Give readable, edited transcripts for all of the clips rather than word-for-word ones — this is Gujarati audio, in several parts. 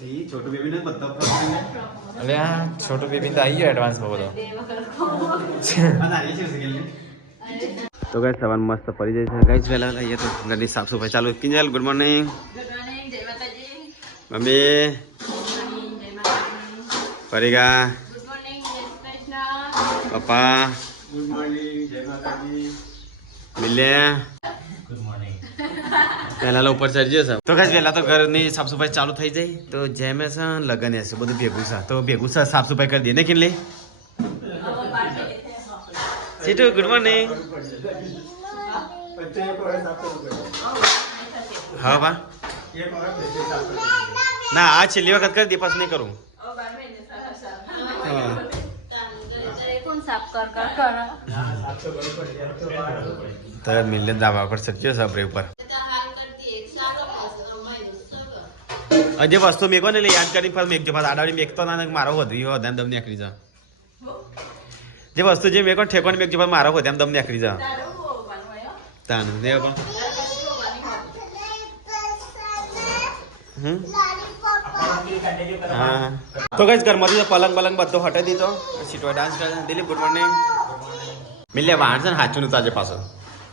ये छोटू बेबी ने बता प्रॉब्लम है। अरे यार छोटू बेबी तो आई है एडवांस में बोलो। तो गाइस सामान मस्त पड़ी जाए गाइस वेला ये तो गाड़ी साफ सफाई चालू किंजल गुड मॉर्निंग जय माता जी। मम्मी जय माता जी। परिगा गुड मॉर्निंग जय श्री कृष्ण। पापा गुड मॉर्निंग जय माता दी। मिले गुड मॉर्निंग। પહેલા ઉપર ચડી જશે તો ગાઈસ પહેલા તો ઘરની સાફ સફાઈ ચાલુ થઈ જાય તો જેમે છે લગન હશે બધું ભેગું છે તો ભેગું છે સાફ સફાઈ કરી દે ને કે લે સીટુ ગુડ મોર્નિંગ હા બા ના આ છેલ્લી વખત કરી દે પાછું નહીં કરું कौन साफ कर कर कर તો મિલને દાવા પર ચડ્યો છે આપણે ઉપર જે વસ્તુ મેકો ને એટલે યાદ કરી પર મેકજો પાછા આડાવડી મેકતો ના મારો વધવી હોય દમ નીકળી જા જે વસ્તુ જે મેકો ઠેકોને મેકજો પાછા મારો હોય દમ નીકળી જા તાન ને પણ હા તો ગાઈસ ઘરમાંથી પલંગ બલંગ બધો હટાવી દીધો સીટો ડાન્સ કરે દિલીપ ગુડ મોર્નિંગ મિલે વાહન છે ને હાચું નું તાજે પાછો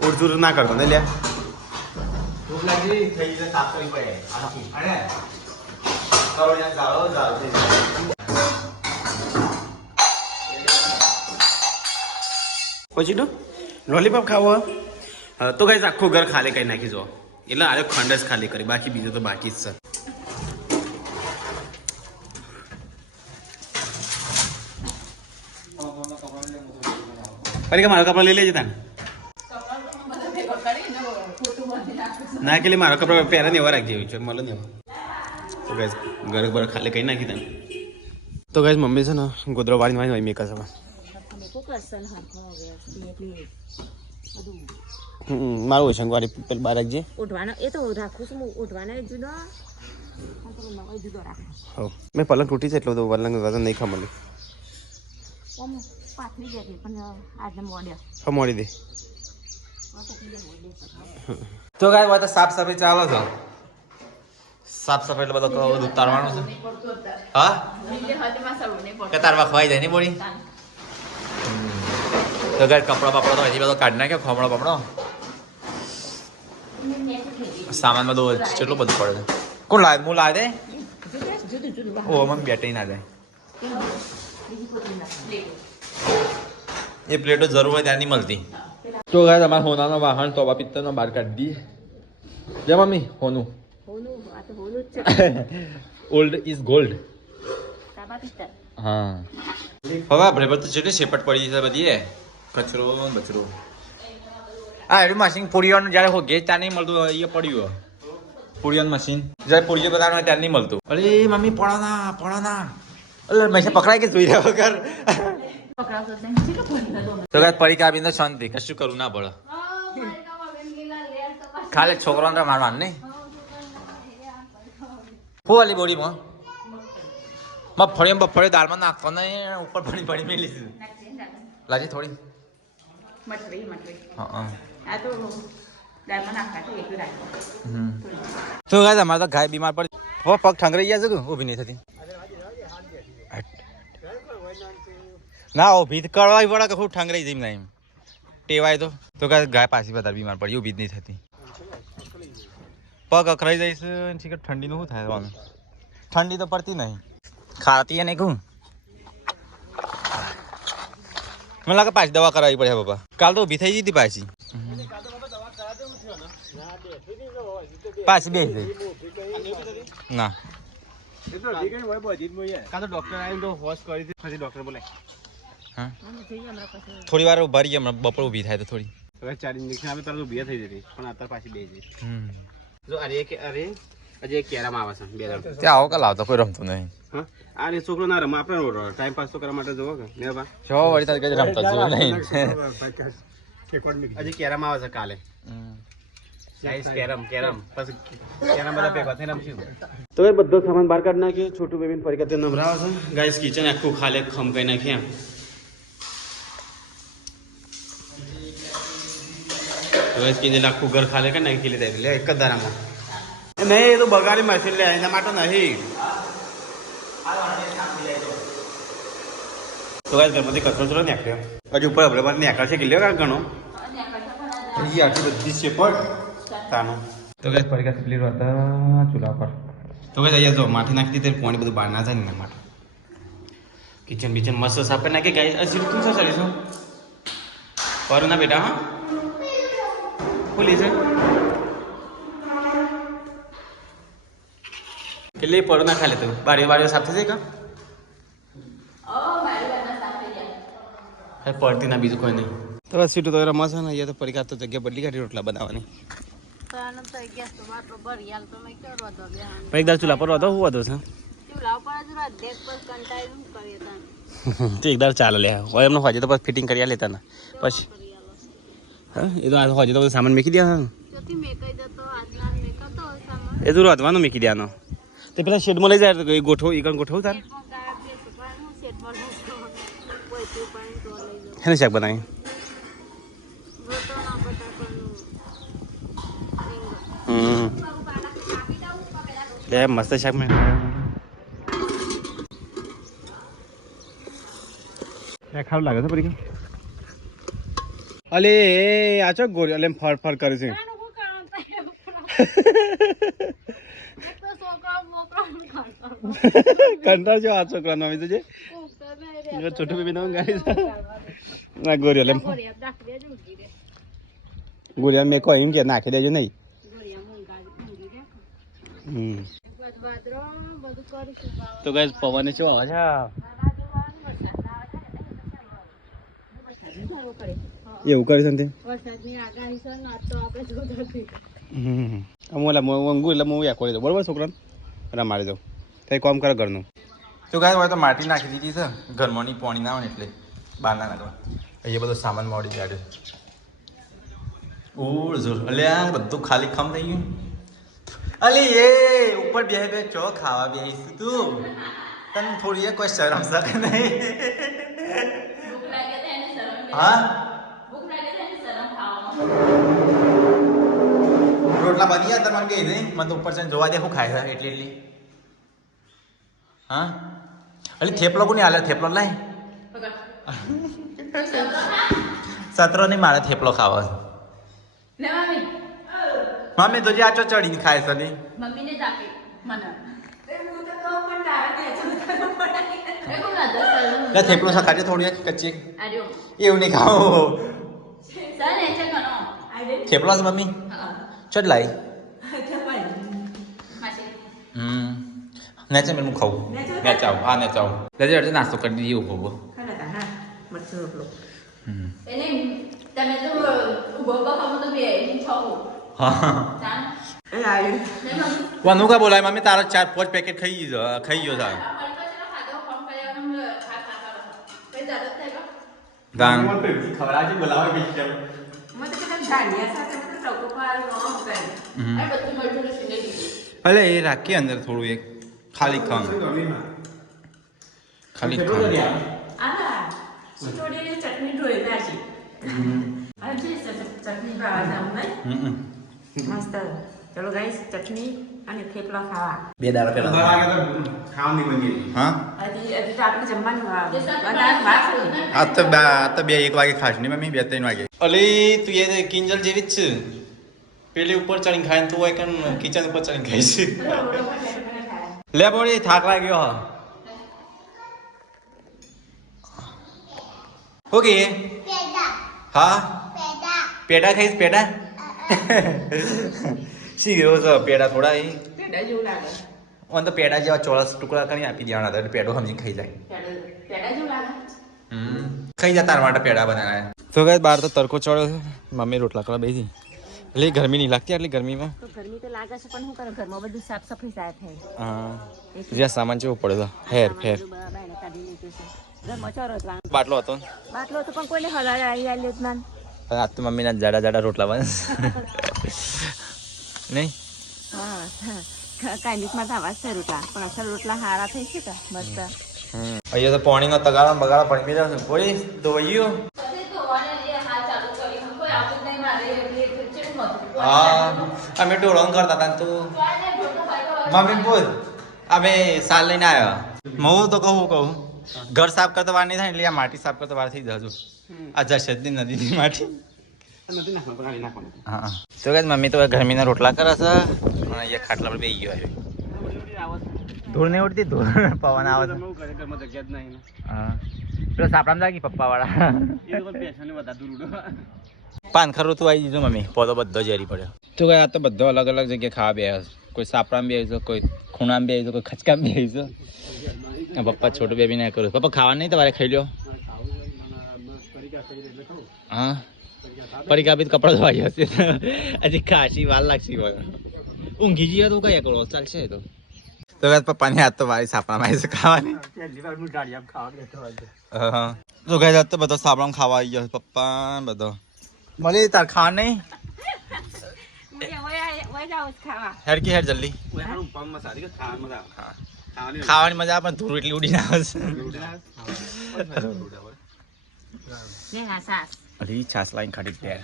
ઉડતું ના કરતો ને લે ભૂખ લાગી થઈ ગઈ સાફ કરી પડે આખી અરે કરો યાર જાળો જાળ પછી નો લોલીપોપ ખાવો તો ગાઈસ આખું ઘર ખાલી કરી નાખી જો એટલે આરે ખંડ જ ખાલી કરી બાકી બીજું તો બાકી જ છે પરી કે મારો કપડા લઈ લેજે તાને ના કે મારો કપડા પહેરા ને એવા રાખજે છે મળે ને તો ગાઈસ ઘર બર ખાલી કરી નાખી તાને તો ગાઈસ મમ્મી છે ને ગોદરો વાળી વાળી મેકા છે મારું શંકવારી પેલ બાર રાખજે ઉઠવાનો એ તો રાખું છું ઉઠવાના જુદો જુદો રાખું હો મેં પલંગ તૂટી છે એટલે તો પલંગ વજન નહીં ખમલું પાથરી જતી પણ આજને મોડ્યો ખમોડી દે તો ગાય વાત સાફ સફાઈ ચાલે છે સાફ સફાઈ એટલે બધો બધું ઉતારવાનું છે હા કે તારવા ખવાઈ જાય ને બોડી તો ગાય કપડા બપડા તો હજી બધો કાઢી નાખ્યો ખમણો બપડો સામાન બધો કેટલું બધું પડે છે કોણ લાવે હું લાવે દે ઓ મને બેટી ના જાય એ પ્લેટો જરૂર હોય ત્યાં નહીં મળતી તો ગાય તમારા હોનાનો વાહન તોબા પિત્તરનો બહાર કાઢી દઈએ જય મમ્મી હોનું ઓલ્ડ ઇઝ ગોલ્ડ હા હવે આપણે બધું જેટલી શેપટ પડી છે બધી કચરો બચરો હા એનું મશીન પૂરીઓનું જ્યારે હો ગેસ ત્યાં નહીં મળતું એ પડ્યું પૂરીઓનું મશીન જ્યારે પૂરીઓ બધાનું હોય ત્યાં નહીં મળતું અરે મમ્મી પડો ના એટલે મેં પકડાય કે જોઈ રહ્યા વગર તો કાંઈ પડી કાપી તો શાંતિ કશું કરવું ના પડે ખાલી છોકરાને મારવાનું નહીં હું વાલી બોડીમાં મગફળી દાળમાં નાખતો ને ઉપર પડી મેલી લાજી થોડી હા તો ગાય અમારે તો ગાય બીમાર પડી પગ ઠંગરાઈ ગયા છે તું ઊભી નહીં થતી ના ઊભી કરવાય પડે કે હું ઠંગરાઈ જઈ ના એમ ટેવાય તો ગાય પાછી વધારે બીમાર પડી ઊભી જ નહીં થતી પગ અકરાઈ જાય છે ઠીક ઠંડીનું શું થાય ઠંડી તો પડતી નહીં ખાતી નહીં કહું મને લાગે પાછી દવા કરાવવી પડે બાપા કાલ તો ઊભી થઈ જતી પાછી પાછી બેસી જાય ના થોડી વાર ઉભા રહીએ હમણાં બપોર ઊભી થાય તો થોડી ઉભી થઈ જતી પણ અત્યારે પાછી બે જઈ જો અરે હજી કેરામાં આવે છે બે ત્યાં આવો કાલ આવતો કોઈ રમતું નહીં આ છોકરો ના રમે આપણે ટાઈમ પાસ તો કરવા માટે જોવો કે ને બા જો વળી તારે કઈ રમતા જોયું નહીં હજી કેરામાં આવે છે કાલે ગાઈસ કેરમ પછી કેરમ બધા ભેગા થઈને રમશું તો એ બધો સામાન બહાર કાઢી નાખ્યો છોટું બેબીને પરિકા તે નવરાવે છે ગાઈસ કિચન આખું ખાલે ખમકાઈ નાખ્યા તો ગાઈસ કિચન આખું ઘર ખાલે કરી નાખી લીધા એટલે એક જ દારામાં નહીં એ તો બગાડી મશીન લે એના માટે નહીં તો ગાઈસ ગણપતિ કચરો ચલો નાખ્યો હજુ ઉપર આપણે બાદ નાખ્યા છે કે લ્યો ઘણો એ આટલી બધી છે પણ તાનો તો ગાઈસ પડી ગયા પેલી હતા ચૂલા પર તો ગાઈસ અહીંયા જો માટી નાખી દીધી પાણી બધું બહાર ના જાય ને એના માટે કિચન બીચન મસ્ત સાફ કરી નાખી ગાઈસ હજી તું શું ચડીશું કરું ના બેટા હા ખુલી છે કેટલી પર ના ખાલે તું બારીઓ સાફ થઈ જાય કા પડતી ના બીજું કોઈ નહીં તો બસ સીટું તો રમવા છે ને અહીંયા તો પરિકાર તો જગ્યા બદલી કાઢી રોટલા બનાવવાની એક દાર ચૂલા પર વધો શું વધો છે એક દાર ચાલે લે હોય એમને હોજે તો પછી ફિટિંગ કરી લેતા ને પછી હા એ તો હોજે તો બધું સામાન મૂકી દે એ તો રોધવાનું મૂકી દેવાનો તે પેલા શેડમાં લઈ જાય ગોઠવું એ કણ ગોઠવું તાર હેને શાક બનાવી લે મસ્ત શાક મેં ખાવ લાગે છે પડી અલે આ ચો ગોરી અલે ફર ફર કરે છે કંટાળ જો આ છોકરાનો આવી તો છે છોટું બેબી નો ગાડી ના ગોરી અલે ગોરિયા મેં કોઈ એમ કે નાખી દેજો નહીં તો ગાઈસ પવન છે અવાજ એવું કરે છે ને અમોલા મંગુ એટલે હું યા કરી દઉં બરોબર છોકરાને રમાડી દઉં કઈ કામ કરે ઘરનું તો ગાય હોય તો માટી નાખી દીધી છે ઘરમાં પાણી ના આવે ને એટલે બહાર ના નાખવા અહીંયા બધો સામાન મોડી કાઢ્યો ઓળ જોર અલ્યા બધું ખાલી ખમ થઈ ગયું અલી એ ઉપર બે ચો ખાવા બેસીશું તું તને થોડી કોઈ શરમ શકે નહીં હા રોટલા બની ગયા તમારે કહી દે મને તો ઉપર છે જોવા દે શું ખાય છે એટલી હા અલી થેપલો કોની હાલે થેપલો લાય સત્રો નહીં મારે થેપલો ખાવા મમ્મી તો જે આચો ચડીને ખાય છે ને મમ્મીને જ આપી મને થેપલો સકાડે થોડી કચ્ચી એવું નહીં ખાવું થેપલો છે મમ્મી ચડ લાઈ નેચે મેં ખાવું નેચાવ હા નેચાવ લેજે અડધે નાસ્તો કરી દઈએ ઉભો એને તમે તો ઉભો ખાવ તો બે ખાવું વાનું કા બોલાય મમ્મી તારા 4-5 પેકેટ ખાઈ ગયો દાન ખવડાવજે બોલાવે બીજું અલે એ રાખી અંદર થોડું એક ખાલી ખમ ખાલી ખમ મસ્ત ચલો ગાઈસ ચટણી અને થેપલા ખાવા 2 દાડા પહેલા ખાવાની બની હા હજી તો આપણે જમવાનું આ તો 1 વાગે ખાશ ને મમ્મી 2-3 વાગે અલી તું એ કિંજલ જેવી જ છે પેલી ઉપર ચડીને ખાય ને તું હોય કે કિચન ઉપર ચડીને ખાય છે લે બોડી થાક લાગ્યો હા ઓકે હા પેડા ખાઈશ પેડા સીરો છે પેડા થોડા એ પેડા જેવું લાગે ઓન તો પેડા જેવા ચોરસ ટુકડા કરી આપી દેવાના હતા એટલે પેડો સમજી ખાઈ જાય પેડા જેવું લાગે ખાઈ જા તાર માટે પેડા બનાવ્યા તો ગાય બહાર તો તડકો ચડ્યો છે મમ્મી રોટલા કરવા બેસી એટલે ગરમી નહીં લાગતી આટલી ગરમીમાં તો ગરમી તો લાગે છે પણ શું કરે ઘરમાં બધું સાફ સફાઈ થાય હા જ્યાં સામાન જેવો પડે તો હેર ફેર બાટલો હતો બાટલો તો પણ કોઈને હલાય આવી આલે જ માન આજ તો મમ્મીના જાડા જાડા રોટલા બને નહીં હા કાંઈમાં તો આવાજ છે રોટલા પણ અસલ રોટલા હારા થઈ છે મસ્ત અહીંયા તો પાણીનો તગાળા બગાડા પડી ગયા છે કોઈ ધોઈયો હા અમે ટોળણ કરતા હતા તું મમ્મી બોલ અમે સાલ લઈને આવ્યા હું તો કહું ઘર સાફ કરતા વાર નહીં થાય એટલે આ માટી સાફ કરતા વાર થઈ જજો આ જશે જ નહીં નદીની માટી હા તો કઈ મમ્મી તો ગરમીના રોટલા કરે છે અને અહીંયા ખાટલા પર બેસી ગયો છે ધૂળ નહીં ઉડતી ધૂળ પવન આવે છે હા પેલો સાપડામાં જાગી પપ્પા વાળા પાનખર ઋતુ આવી દીધું મમ્મી પોતો બધો ઝેરી પડ્યો તો કઈ આ તો બધો અલગ અલગ જગ્યાએ ખાવા બે કોઈ સાપડામાં બે છે કોઈ ખૂણામાં બે છે કોઈ ખચકામાં બે છે પપ્પા છોટું બેબી ના કરું પપ્પા ખાવા નહીં તમારે ખાઈ લો હા પડી કાપી કપડા ધોવાઈ હશે હજી ખાસી વાર લાગશે ઊંઘી જઈએ તો કયા કરો ચાલશે તો પપ્પાની હાથ તો મારી સાપડામાં આવી છે ખાવાની તો કઈ તો બધો સાપડામાં ખાવા આવી ગયો પપ્પા બધો મળી તાર ખાવા નહીં હેડ કે હેડ જલ્દી ખાવાની મજા પણ ધૂળ એટલી ઉડી ના આવે અરે છાસ લાઈન ખાટી ગયા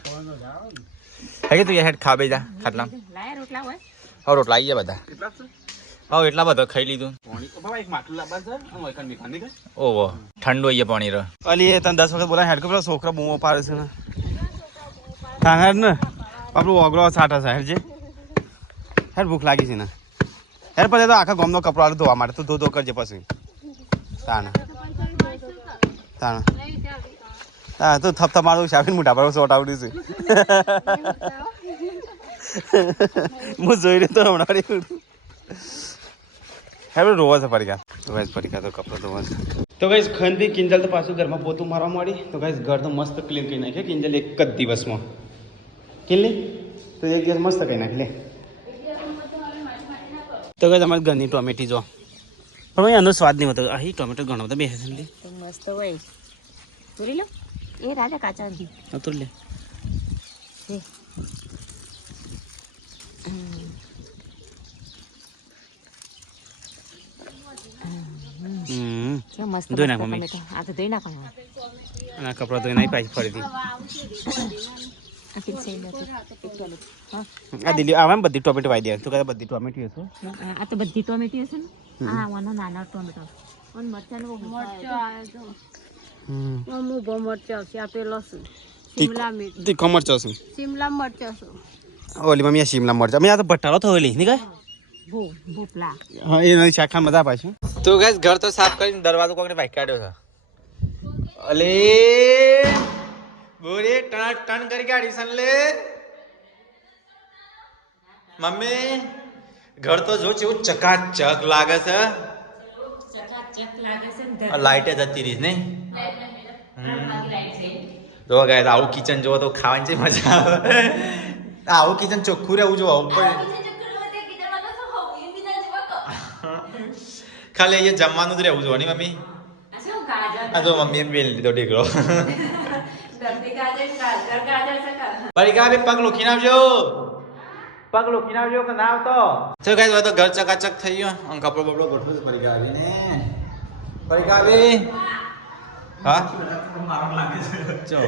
હે તું હેડ ખા બે જા ખાટલા હવે રોટલા આવી ગયા બધા હવે એટલા બધા ખાઈ લીધું ઓહો ઠંડુ આવીએ પાણી ર અલી એ તને 10 વખત બોલા હેડ પેલો છોકરો બૂમો પાડે છે ને ખાંગાર ને આપણું ઓગળો છાટા છે હેડ જે હેડ ભૂખ લાગી છે ને હેડ પછી તો આખા ગામનો કપડો આલું ધોવા માટે તું ધો કરજે પછી તાના હા તો થપ મારું શાફીન મોટા પર શોટ આવડ્યું છે હું જોઈ રહ્યો તો હમણાં હેડ રોવા છે પરીકા તો કપડો ધોવા છે તો ગાઈસ ખન બી કિંજલ તો પાછું ઘરમાં પોતું મારવા મળી તો ગાઈસ ઘર તો મસ્ત ક્લીન કરી નાખ્યો કિંજલ એક જ દિવસમાં કેટલી તો એક દિવસ મસ્ત કરી નાખી લે તો ગાઈસ અમારી ઘરની ટોમેટી જો પણ એનો સ્વાદ નહીં હોતો અહીં ટોમેટો ઘણો બધા બેસે છે મસ્ત હોય પૂરી લો એ રાજા કાચા દી અતુર લે મસ્ત ધોઈ નાખો મમ્મી આ તો ધોઈ નાખો અને આ કપડા ધોઈ નાખી પાછી ફરીથી આ દિલ્હી આવા બધી ટોમેટો વાઈ દે તું કહે બધી ટોમેટો હશે આ તો બધી ટોમેટી હશે ને હા વાના નાના ટોમેટો અને મરચાનો મરચો આવે તો બહુ મરચો આવશે આ પેલો છે શિમલા મિર્ચ તીખો મરચો છે શિમલા મરચો છે ઓલી મમ્મી આ શિમલા મરચા મેં આ તો ભટ્ટારો થયો ઓલી નહીં કઈ ભૂપલા હા એ નહીં શાખા મજા પાછું તો ગાઈસ ઘર તો સાફ કરીને દરવાજો કોકને ભાઈ કાઢ્યો છે અલે બોરે ટન ટન કરી કાઢી સન લે મમ્મી ઘર તો જો કેવું ચકાચક લાગે છે લાઈટ જતી રહી નહીં જો ગાઈસ આવું કિચન જોવો તો ખાવાની છે મજા આવે આવું કિચન ચોખ્ખું રહેવું જો આવું પણ ખાલી અહીંયા જમવાનું જ રહેવું જોઈએ ને મમ્મી આ તો મમ્મીએ બેલ લીધો ઢીકડો પરીકા બે પગ લોખીને આવજો કે ના આવતો તો ગાઈસ તો ઘર ચકાચક થઈ ગયો અને કપડો બપડો ગોઠવું પરીકા આવીને પરીકા આવી હા ચો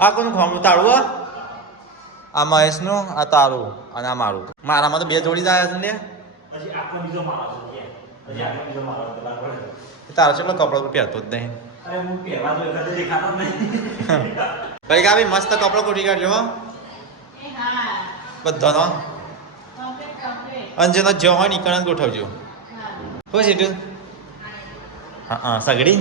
આ કોનું ખાવાનું તાળું આ મહેશનું આ તારું અને આ મારું મારામાં તો બે જોડી જાય છે ને તારો છે કપડો પહેરતો જ નહીં ભાઈ ભાઈ મસ્ત કપડો કોટી કાઢજો હો બધાનો અંજનો જો હોય નીકળ ગોઠવજો હો સીટું હા સગડી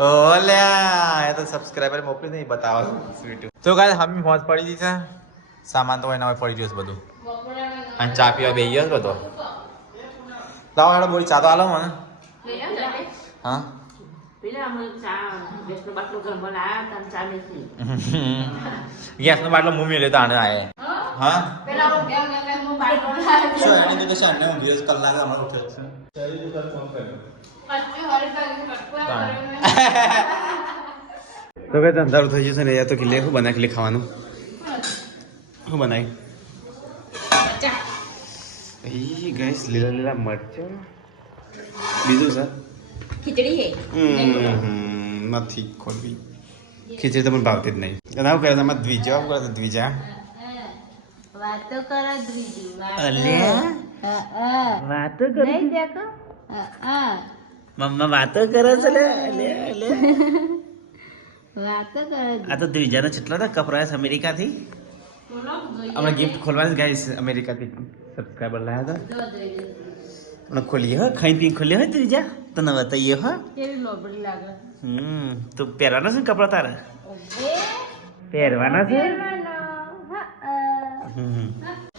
ઓલ્યા એ તો સબસ્ક્રાઇબર મોકલી નહીં બતાવો સ્વીટ તો ગાઈસ હમી મોજ પડી દી છે સામાન તો એના પડી ગયો છે બધું અને ચા પીવા બેસી ગયો બધો લાવો હેડો બોરી ચા તો આલો મને હા ગેસ નો બાટલો મૂમી લેતો આને આયે હા શું એની તો શાને હું ગેસ કલાક હમણાં ઉઠ્યો છે તો કઈ અંધારું થઈ જશે ને યા તો કિલ્લે શું બનાવી કિલ્લે ખાવાનું શું બનાવી ગેસ લીલા લીલા મરચાં બીજું સર ખીચડી હે નથી ખોલવી ખીચડી તો મને ભાવતી જ નહીં ના કરે તમે દ્વિજા કરે દ્વિજા વાતો કરો દ્વિજી અલ્યા વાતો કરે નહીં દેખો મમ્મા વાતો કરે છે લે વાતો કરે આ તો ત્રીજાનો કેટલા હતા કપડા છે અમેરિકાથી હમણાં ગિફ્ટ ખોલવાની ગાઈસ અમેરિકાથી સબસ્ક્રાઈબર લાયા હતા હમણાં ખોલીએ હો ખાઈ પી ખોલીએ હો ત્રીજા તને બતાવીએ હો કેવી લોબડી લાગે તો પહેરવાના છે ને કપડા તારે પહેરવાના છે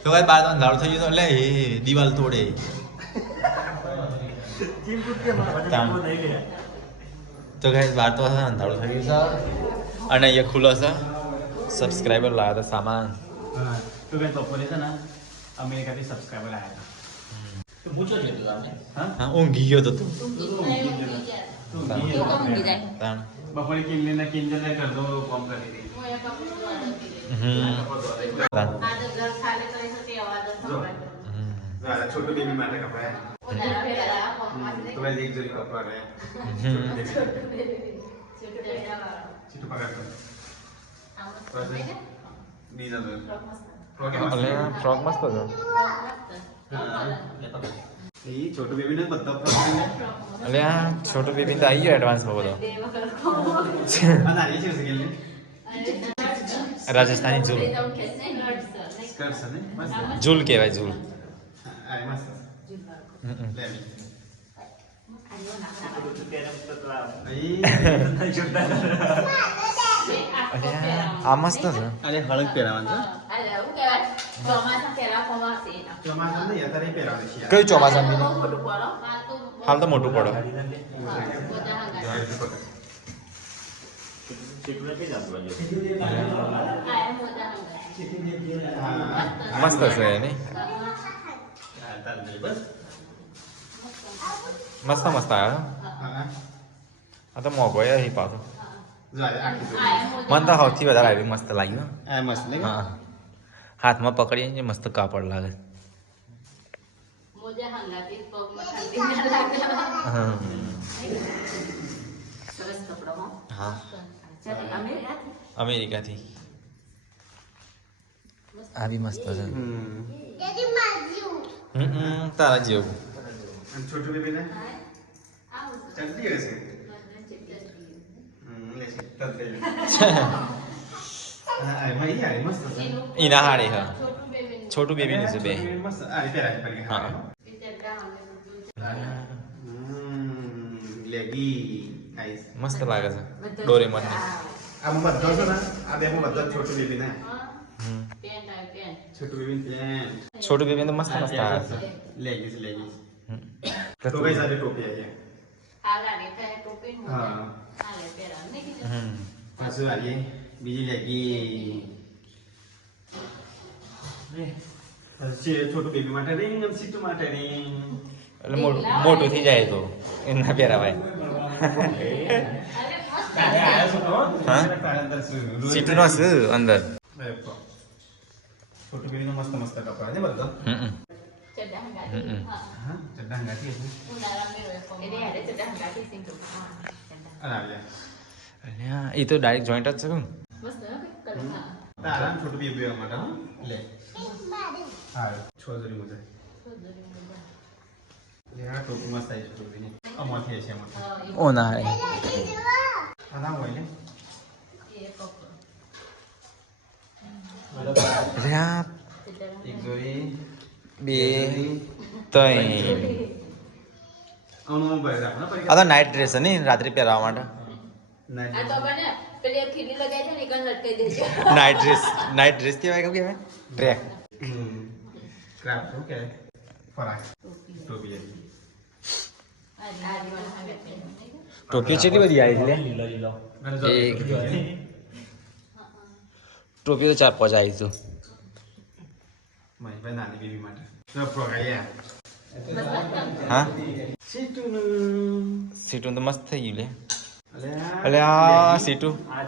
તો ભાઈ બાર તો અંધારું થઈ ગયું એટલે દિવાલ તોડે તો ગાઈસ બાર તો અંધારું થઈ ગયું છે અને અહીંયા ખુલ્લો છે સબસ્ક્રાઈબર લાવ્યા હતા સામાન તો ગાઈસ બપોરે છે ને અમેરિકાથી સબસ્ક્રાઈબર આવ્યા હતા હા ઊંઘી ગયો તો તું તાણ. બપોરે કિલ્લીને કિંજલને કરતો કામ કરી હતી તાણ. છોટું બેબી માટે કપડા તો ગાઈસ એક જોડી કપડા રહે ચીટુ પકડતો બીજા અલે ફ્રોક મસ્ત હતો એ છોટું બેબી ને બધા ફ્રોક લઈને અલે આ છોટું બેબી તો આવી ગયો એડવાન્સમાં બધો આ નાની છે કિલ્લી રાજસ્થાની ઝૂલ સ્કર્ટ છે ને મસ્ત ઝૂલ કહેવાય ઝૂલ આ મસ્ત લે આ મસ્ત છે અરે હળંગ પહેરાવાનું છે ચોમાસા નહીં અત્યારે પહેરાવાનું છે કયું ચોમાસા બીજું હાલ તો મોટું પડો મસ્ત છે નહીં મસ્ત મસ્ત આવ્યો આ તો મોઘો અહીં પાછો મને તો સૌથી વધારે આવી મસ્ત લાગ્યું આ મસ્ત નહીં હા હાથમાં પકડીને મસ્ત કાપડ લાગે હા હા અમેરિકાથી આ બી મસ્ત છે તારા જેવું અને છોટું બેબી ને ચડતી હશે લે છે તત આ એમાં ઈ આ મસ્ત છે એના હાડે હા છોટું બેબીનું છે બે મસ્ત આ પહેરાય પડી હા લેગી નાઈસ મસ્ત લાગે છે ડોરેમોન આ બધો છે ને આ બે બધો છોટું બેબી ને છોટું બેબી પેન છોટું બેબી તો મસ્ત મસ્ત આવે છે લેગીસ તો કઈ સાથે ટોપી આવી હા પાછું આવીએ બીજી લેગી છોટું બેબી માટે રિંગ અને સીટુ માટે રિંગ એટલે મોટું થઈ જાય તો એના પહેરાવાય હા સીટું નો છે અંદર છોટું બેબી નો મસ્ત મસ્ત કપડા છે બધા હા ચડ્ડા હંગાતી હશે એ તો ડાયરેક્ટ જોઈન્ટ જ છે કેમ આરામ છોટું બેબી માટે હા લે હા છોજરી મુજે લે આ ટોપી મસ્ત આવી છોટું બેબી આમાંથી છે આમાંથી ઓ ના હે આ ના હોય લે અરે આ એક જોડી બે ત્રણ આનું ભાઈ રાખો આ તો નાઇટ ડ્રેસ છે ને રાત્રે પહેરવા માટે નાઇટ ડ્રેસ કહેવાય કેવું કહેવાય ટ્રેક ક્રાફ્ટ શું કહેવાય ફરાક ટોપી ટોપી કેટલી બધી આવી છે એક ટોપી તો 4-5 આવી છે ભાઈ નાની બેબી માટે તો ફ્રોક આયા હા સીટુનું સીટું તો મસ્ત થઈ ગયું લે અલ્યા અલે આ સીટું હા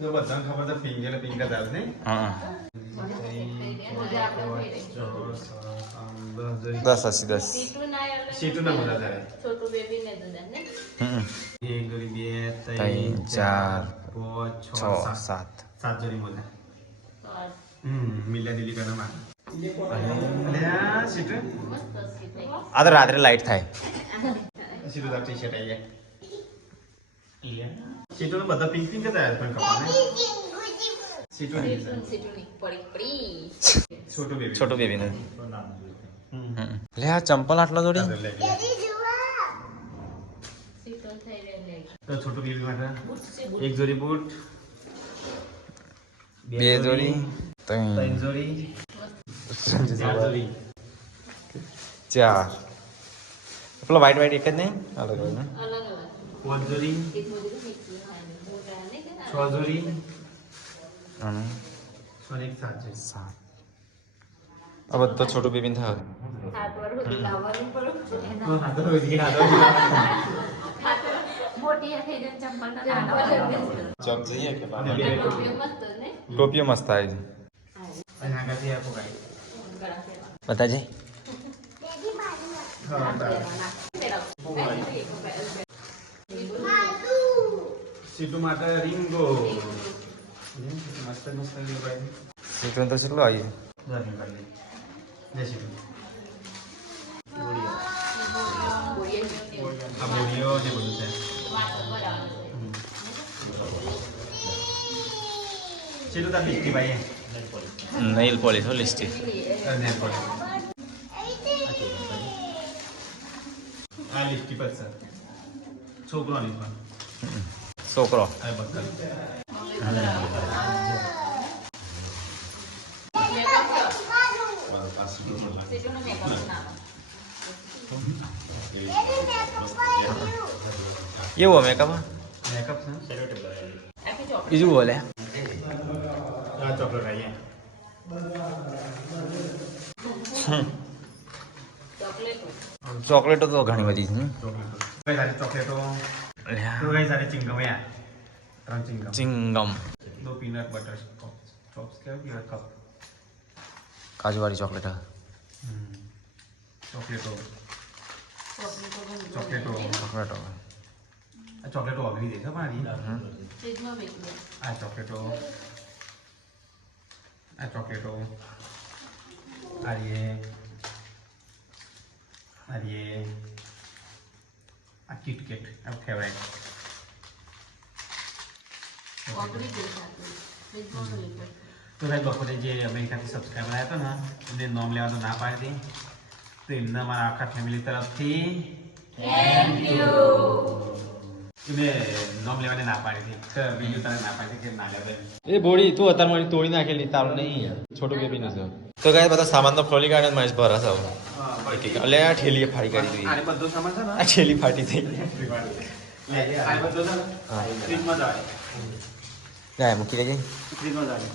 તો બધાને ખબર છે પિંક એટલે પિંક જ આવે નહીં હા 10 સીટુ ના મજા થાય છોટું બેબી ને દુદન ને એક જોડી બે 3 4 પાંચ 6 7 સાત જોડી મજા મિલ્યા દિલ્હી કરના માં અલ્યા સીટ આ તો રાત્રે લાઈટ થાય સીટો તાર ટી શર્ટ આવી ગયા સીટો તો બધા પિંક પિંક જ આવ્યા પણ કપડા સીટો નહીં સીટુની પડી પડી છોટો બેબી છોટું બેબી ને લે આ ચંપલ આટલો જોડી સીટો થઈ રહી તો છોટો બેબી માટે એક જોડી બૂટ બે જોડી ત્રણ જોડી ચાર જોડી ચાર પેલો વ્હાઈટ વ્હાઈટ એક જ નહીં અલગ અલગ ને અલગ અલગ પાંચ જોડી એક મોટી મિક્સ થાય મોટા ને કે છ જોડી અને અને એક સાત જોડી સાત આ બધો છોટું બેબી થાય હાથ વાર સુધી લાવવાનું પડે હાથો વધી હાથો મોટી થઈ જાય ચંપલ ચોક જઈએ કે મસ્ત ને ટોપીઓ મસ્ત આવી છે અને આગળથી આપો ગાઈ ગળા ફેરવા બતાજે સીટુ માટે રીંગો મસ્ત મસ્ત રીંગો ભાઈ સીટું તો કેટલું આવી જય સીટુ આ બોલીઓ જે બધું છે સીટુ તાર લીટી ભાઈ નેલ પોલિશ હો લિસ્ટી ને પડે આ લીટી પર સર છોકરાની પણ છોકરો આ બકલ સીટુનો મેકઅપ ના કેવો મેકઅપ મેકઅપ છે આખી ચોકલેટ બીજું બોલે આ ચોકલેટ આવીએ ચોકલેટ ચોકલેટો તો ઘણી બધી છે કઈ સારી ચોકલેટો તો કઈ સારી ચિંગમ યાર ત્રણ ચિંગમ ચિંગમ दो पीनट बटर चॉप्स क्या कि कप કાજુવાળી ચોકલેટ चॉकलेटो ચોકલેટો आ चॉकलेटो अगली देखा पानी ફ્રીજમાં મૂકી દો आ चॉकलेटो आ ये आ किटकेट अब फेवरेट ઓગળી ગઈ સાથે ફ્રીજમાં મૂકી દો તો ભાઈ બપોરે જે અમેરિકાથી સબસ્ક્રાઈબર આવ્યા હતા ને એમને નોમ લેવા તો ના પાડી હતી તો એમને મારા આખા ફેમિલી તરફથી એમને નોમ લેવાને ના પાડી હતી તો બીજું તને ના પાડી કે ના લેવા એ બોડી તું અત્યારે મારી તોડી નાખેલી તારું નહીં છોટું બેબી નું છે તો ગાય બધા સામાન તો ખોલી કાઢે મહેશ ભરસ આવો એટલે આ ઠેલીએ ફાડી કાઢી દીધી આને બધો સામાન છે ને આ ઠેલી ફાટી થઈ આ બધો છે ને ફ્રીજમાં જ આવે ગાય મૂકી દેજે ફ્રીજમાં જ આવે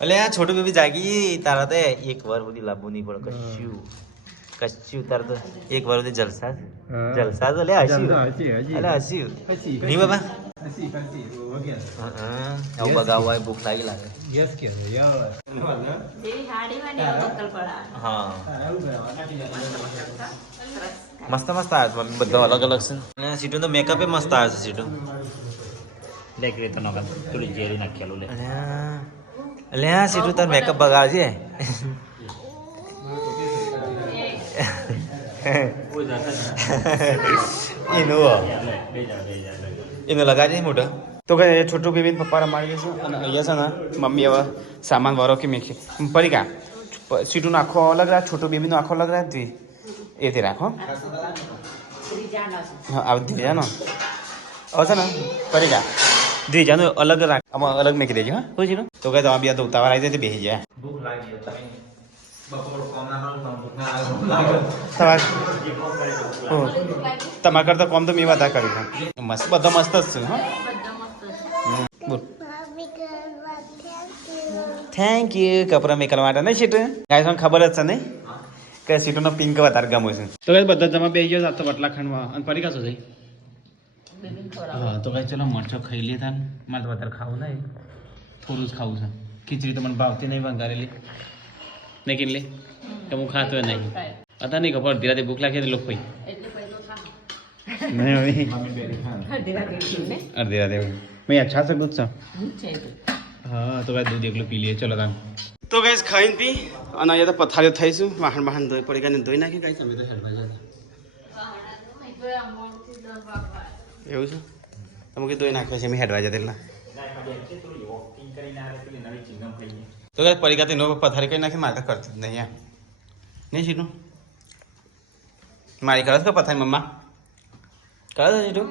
એટલે આ છોટું બેબી જાગી તારા તો એક વાર સુધી લાવવું નહીં પડે કશું તારે તો એક વાર સુધી જલસા જલસા તો લે હસ્યું અલે હસ્યું નહીં બાબા આવું બગાવવા ભૂખ લાગી લાગે જેવી હાડી વાળી બોટલ પડા હા મસ્ત મસ્ત આવે છે મમ્મી બધા અલગ અલગ છે અને સીટું તો મેકઅપ એ મસ્ત આવે છે સીટું એટલે આ સીટું તાર મેકઅપ બગાડજે એનું લગાડજે મોટો તો કે છોટું બેબી પપ્પા રમાડી દેશું અને અહીંયા છે ને મમ્મી હવે સામાન વાળો કે મેખી પડી કા સીટુનો આખો અલગ રાખ છોટું બેબીનો આખો અલગ રાખ દી એ તે રાખો હા આ ધ્રીજાનો હવે છે ને પડી કા ધ્રીજાનો અલગ રાખ આમાં અલગ મેકી દેજો હા કોઈ સીટું તો કે તમે બી આ તો ઉતાવળ આવી જાય બેસી જાય ભૂખ લાગી તમારા કરતા કોમ તો મેં વધારે કર્યું છે મસ્ત બધા મસ્ત જ છે હા બોલ થેન્ક યુ કપડા મેકલ માટે નહીં સીટ ગાય ખબર જ છે નહીં કે સીટોનો પિંક વધારે ગમે છે તો કઈ બધા જમા બે ગયો તો વટલા ખાંડમાં અને ફરી કાશું થઈ હા તો કઈ ચલો મરચો ખાઈ લે તાન મારે તો વધારે ખાવું નહીં થોડું જ ખાવું છે ખીચડી તો મને ભાવતી નહીં વંગારેલી નહીં કિન લે કે હું ખાતો નહીં હતા નહીં ખબર ધીરાતે ભૂખ લાગી લોકો ભાઈ એટલે પહેલો ખા નહીં હવે અડધી રાતે અડધી રાતે મેં અચ્છા સે દૂધ છે હા તો ભાઈ દૂધ એકલું પી લઈએ ચલો તાન તો ગાઈસ ખાઈને પી અને અહીંયા તો પથારીઓ થઈશું વાહન ધોઈ પડી ગયા ધોઈ નાખી ગાઈસ અમે તો હેડવા જતા એવું છે તમે કે ધોઈ નાખ્યો છે અમે હેડવા જતા એટલે તો ગાઈસ પડી ગયા તેનો પથારી કરી નાખી મારે તો કરતી જ નહીં નહીં સીટું મારી કરે છે પથારી મમ્મા કરે છે સીટું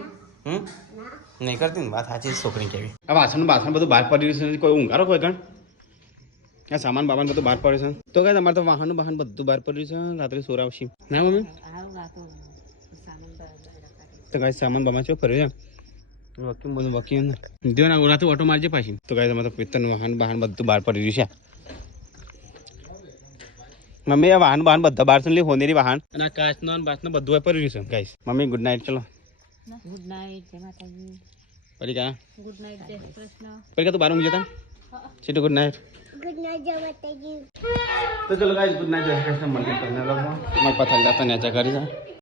નહીં કરતી ને વાત સાચી છોકરી કેવી આ વાસણ બધું બહાર પડી રહ્યું છે કોઈ ઊંઘારો કોઈ ગણ આ સામાન બામાન બધું બહાર પડે છે તો કાંઈ તમારે તો વાહન બધું બહાર પડ્યું છે રાત્રે સોર આવશે ના મમ્મી તો કાંઈ સામાન બામાન ચો ફર્યો છે વકીમ બધું વકીમ જો ના ઓલાથી ઓટો મારજે પાછી તો કાંઈ તમારે તો પિત્તન વાહન બધું બહાર પડી રહ્યું છે મમ્મી આ વાહન બધા બહાર છે હોનેરી વાહન અને આ કાચનો બાચનો બધું પડી રહ્યું છે ગાઈસ મમ્મી ગુડ નાઇટ ચલો ગુડ નાઇટ જય માતાજી પરીકા ગુડ નાઇટ જય કૃષ્ણ પરીકા તું બહાર ઊંઘી જતા સીટુ ગુડ નાઇટ જય માતાજી તો ચલો ગાઈસ ગુડ નાઇટ જય કૃષ્ણ મળીએ તમને લોકો મારા પથારી દાતા નેચા કરી છે